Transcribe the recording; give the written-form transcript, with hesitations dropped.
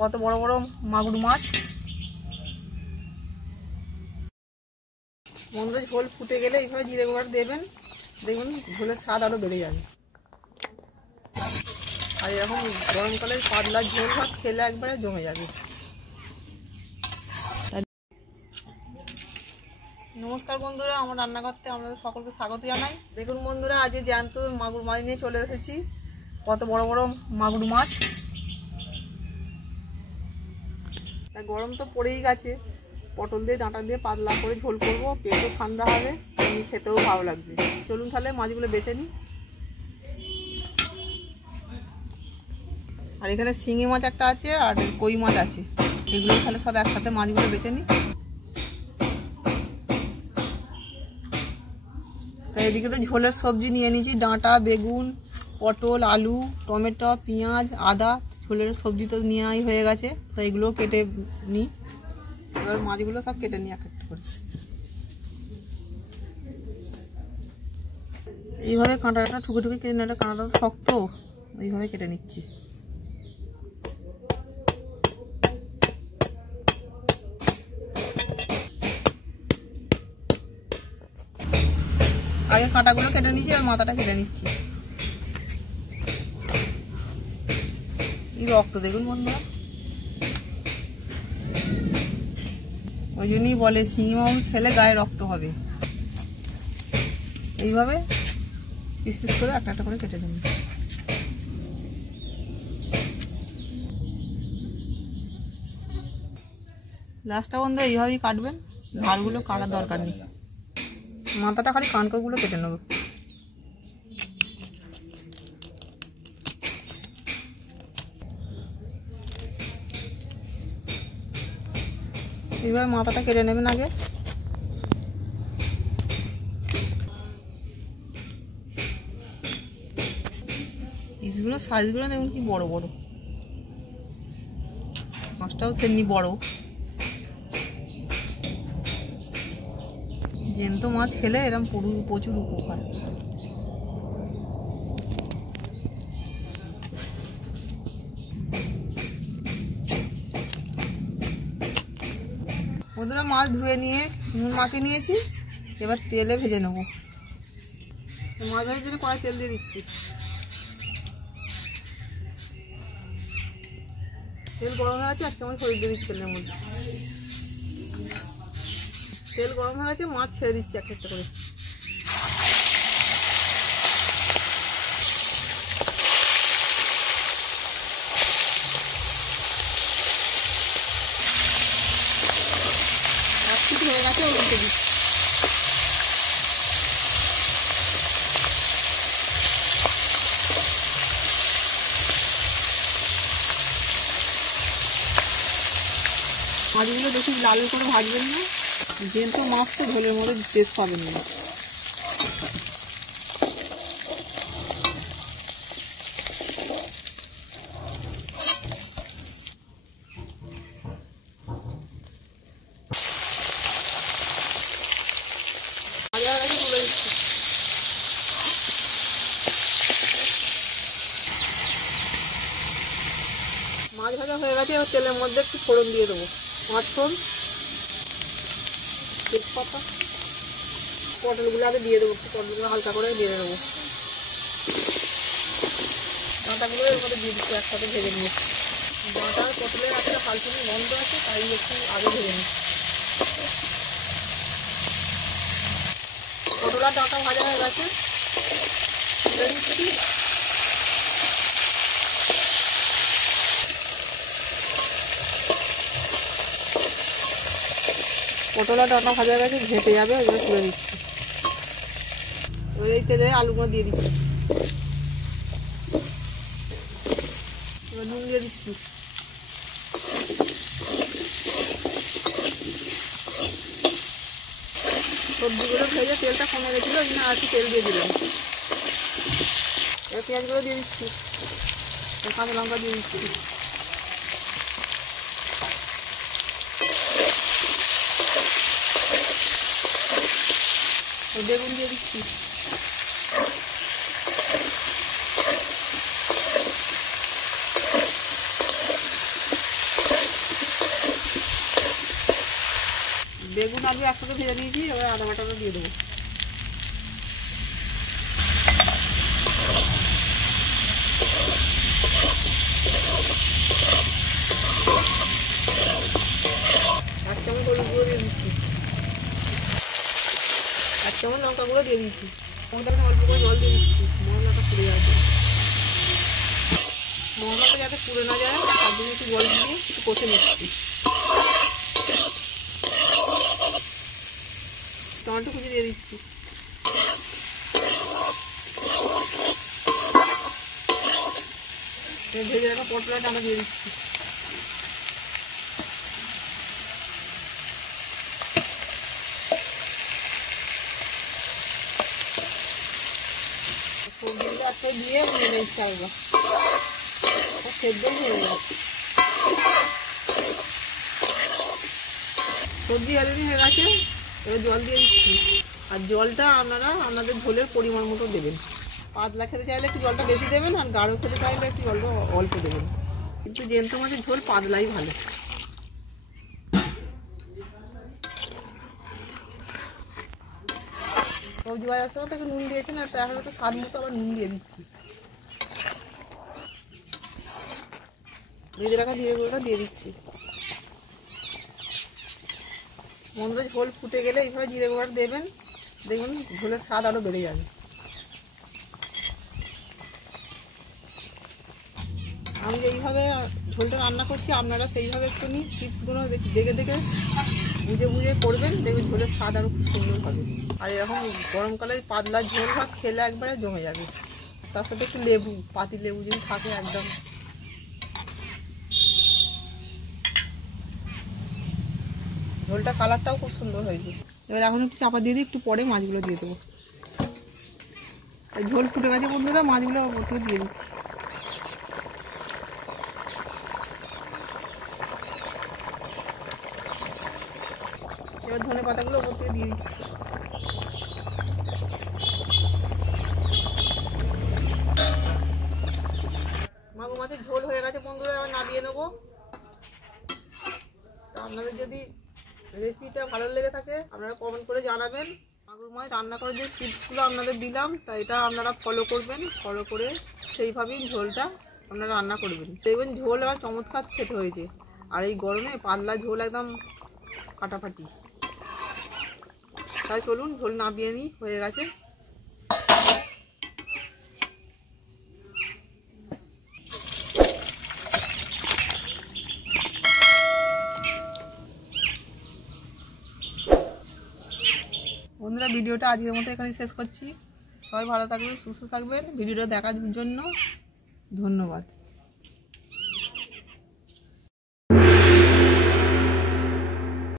কত বড় বড় মাগুর মাছ। বন্ধুরা ঝোল ফুটে গেলে এইভাবে জিরে গুঁড়ো দেবেন, দেখবেন ঝোলের স্বাদ আরও বেড়ে যাবে। আর এরকম গরমকালে পাতলা ঝোল ভাত খেলে একবারে জমে যাবে। নমস্কার বন্ধুরা, আমার রান্নাঘরতে আপনাদের সকলকে স্বাগত জানাই। দেখুন বন্ধুরা, আজ জ্যান্ত মাগুর মাছ নিয়ে চলে এসেছি। কত বড় বড় মাগুর মাছ। তা গরম তো পড়েই গেছে, পটল দিয়ে ডাঁটা দিয়ে পাতলা করে ঝোল করবো, পেটও ঠান্ডা হবে, এমনি খেতেও ভালো লাগবে। চলুন তাহলে মাছগুলো বেছে নিই। আর এখানে শিঙি মাছ একটা আছে আর কই মাছ আছে, এগুলো তাহলে সব একসাথে মাছগুলো বেছে নিই। তো এদিকে তো ঝোলের সবজি নিয়ে নিয়েছি, ডাঁটা, বেগুন, পটল, আলু, টমেটো, পেঁয়াজ, আদা। ঝোলের সবজি তো নেওয়াই হয়ে গেছে, তো এগুলো কেটে নিই। এবার মাছগুলো সব কেটে নিই এক একটা করে। এইভাবে কাঁটাটা ঠুকে ঠুকে কেটে নিলে, কাঁটাটা শক্ত, এইভাবে কেটে নিচ্ছি। আগে কাঁটাগুলো কেটে নিচ্ছি আর মাথাটা কেটে নিচ্ছি। এই রক্ত দেখুন বন্ধুরা, ওই জন্যই বলে শিঙি মাছ খেলে গায়ে রক্ত হবে। এইভাবে পিস পিস করে একটা একটা করে কেটে নেব। লাস্টটা বন্ধু এইভাবেই কাটবেন, ধারগুলো কাটার দরকার নেই। মাথাটা খালি কানকগুলো কেটে নেব। এইভাবে মাথাটা কেটে নেবেন আগে। পিসগুলো সাইজগুলো দেখুন কি বড় বড়, মাছটাও তেমনি বড়। জ্যান্ত মাছ খেলে এরকম প্রচুর উপকার। বন্ধুরা, মাছ ধুয়ে নিয়ে নুন মাখিয়ে নিয়েছি, এবার তেলে ভেজে নেব। মাছ ভাজার জন্য কড়াই তেল দিয়ে দিচ্ছি। তেল গরম হয়ে গেছে, 1 চামচ হলুদ দিয়ে দিচ্ছি তেলের মধ্যে। তেল গরম হয়ে গেছে, মাছ ছেড়ে দিচ্ছি একটা একটা করে। হয়ে গেছে, উল্টে দিচ্ছি। মাছগুলো বেশি লাল করে ভাজবেন না, জ্যান্ত মাছ তো ঝোলের মধ্যে টেস্ট পাবেন না। মাছ ভাজা হয়ে গেছে, এবার তেলের মধ্যে একটু ফোড়ন দিয়ে দেবো। পাঁচফোড়ন, তেজপাতা, পটলগুলো আগে দিয়ে দেবো। একটু পটলগুলো হালকা করে দিয়ে দেবো। ডাঁটাগুলো এর মধ্যে দিয়ে দিচ্ছি, একসাথে ভেজে নিয়ে। ডাঁটা আর পটলের একটা ফালতুনি গন্ধ আছে, তাই একটু আগে ভেজে নিই। পটল আর ডাঁটা ভাজা হয়ে গেছে, তুলে দিচ্ছি। পটল আর ডাঁটা ভাজা গেছে, ঘেঁটে যাবে, ওইগুলো তুলে দিচ্ছি। এবার এই তেলে আলুগুলো দিয়ে দিচ্ছি। এবার নুন দিয়ে দিচ্ছি। সবজিগুলো ভেজে তেলটা কমে গেছিলো, ওই জন্য আর একটু তেল দিয়ে দিলাম। এবার পেঁয়াজগুলো দিয়ে দিচ্ছি, কাঁচা লঙ্কা দিয়ে দিচ্ছি। বেগুন দিয়ে দিচ্ছি। বেগুন আলু একসাথে ভেজে নিয়েছি, এবার আদা বাটাটা দিয়ে দেবো। এক চামচ হলুদ গুঁড়ো দিয়ে দিচ্ছি, এক চামচ লঙ্কা গুঁড়ো দিয়ে দিচ্ছি। মশলাটা অল্প করে জল দিয়ে দিচ্ছি, মশলাটা পুড়ে যাবে। মশলাটা যাতে পুড়ে না যায় তার জন্য একটু জল দিয়ে একটু কষে নিচ্ছি। টমেটো কুচি দিয়ে দিচ্ছি। ভেজে রাখা পটলটা আমরা দিয়ে দিচ্ছি। সবজিটা একটা দিয়ে নিয়ে নিচ্ছি, আলগা সেদ্ধ হয়ে যাচ্ছে। সবজি আলুনি হয়ে গেছে, এবার জল দিয়ে দিচ্ছি। আর জলটা আপনারা আপনাদের ঝোলের পরিমাণ মতো দেবেন। পাতলা খেতে চাইলে একটু জলটা বেশি দেবেন, আর গাঢ় খেতে চাইলে একটু জলটা অল্প দেবেন। কিন্তু জ্যান্ত মাছের ঝোল পাতলাই ভালো। সবজি ভাজার সময় তো একটু নুন দিয়েছি না, তো এখন একটু স্বাদ মতো আবার নুন দিয়ে দিচ্ছি। ভেজে রাখা জিরে গুঁড়োটা দিয়ে দিচ্ছি। বন্ধুরা, ঝোল ফুটে গেলে এইভাবে জিরে গুঁড়োটা দেবেন, দেখবেন ঝোলের স্বাদ আরও বেড়ে যাবে। আমি এইভাবে ঝোলটা রান্না করছি, আপনারা সেইভাবে একটুখানি টিপসগুলো দেখে দেখে বুঝে বুঝে করবেন, দেখবেন ঝোলের স্বাদ আরও খুব সুন্দর হবে। আর এরকম গরমকালে পাতলা ঝোল ভাত খেলে একবারে জমে যাবে। তার সাথে একটু লেবু, পাতি লেবু যদি থাকে একদম। ঝোলটা কালারটাও খুব সুন্দর হয়েছে। এবার এখন একটু চাপা দিয়ে দিই, একটু পরে মাছগুলো দিয়ে দেবো। ঝোল ফুটে গেছে বন্ধুরা, মাছগুলো ওপর থেকে দিয়ে দিচ্ছি। এবার ধনে পাতাগুলো ওপর থেকে দিয়ে দিচ্ছি। মাগুর মাছের ঝোল হয়ে গেছে বন্ধুরা, এবার নামিয়ে নেবো। তা আপনাদের যদি রেসিপিটা ভালো লেগে থাকে আপনারা কমেন্ট করে জানাবেন। মাগুর মাছ রান্না করার যে টিপসগুলো আপনাদের দিলাম, তা এটা আপনারা ফলো করবেন। ফলো করে সেইভাবেই ঝোলটা আপনারা রান্না করবেন, দেখবেন ঝোল আবার চমৎকার খেতে হয়েছে। আর এই গরমে পাতলা ঝোল একদম ফাটাফাটি। তাই চলুন ঝোল নামিয়ে নিই, হয়ে গেছে। বন্ধুরা, ভিডিওটা আজকের মতো এখানে শেষ করছি। সবাই ভালো থাকবেন, সুস্থ থাকবেন। ভিডিওটা দেখার জন্য ধন্যবাদ।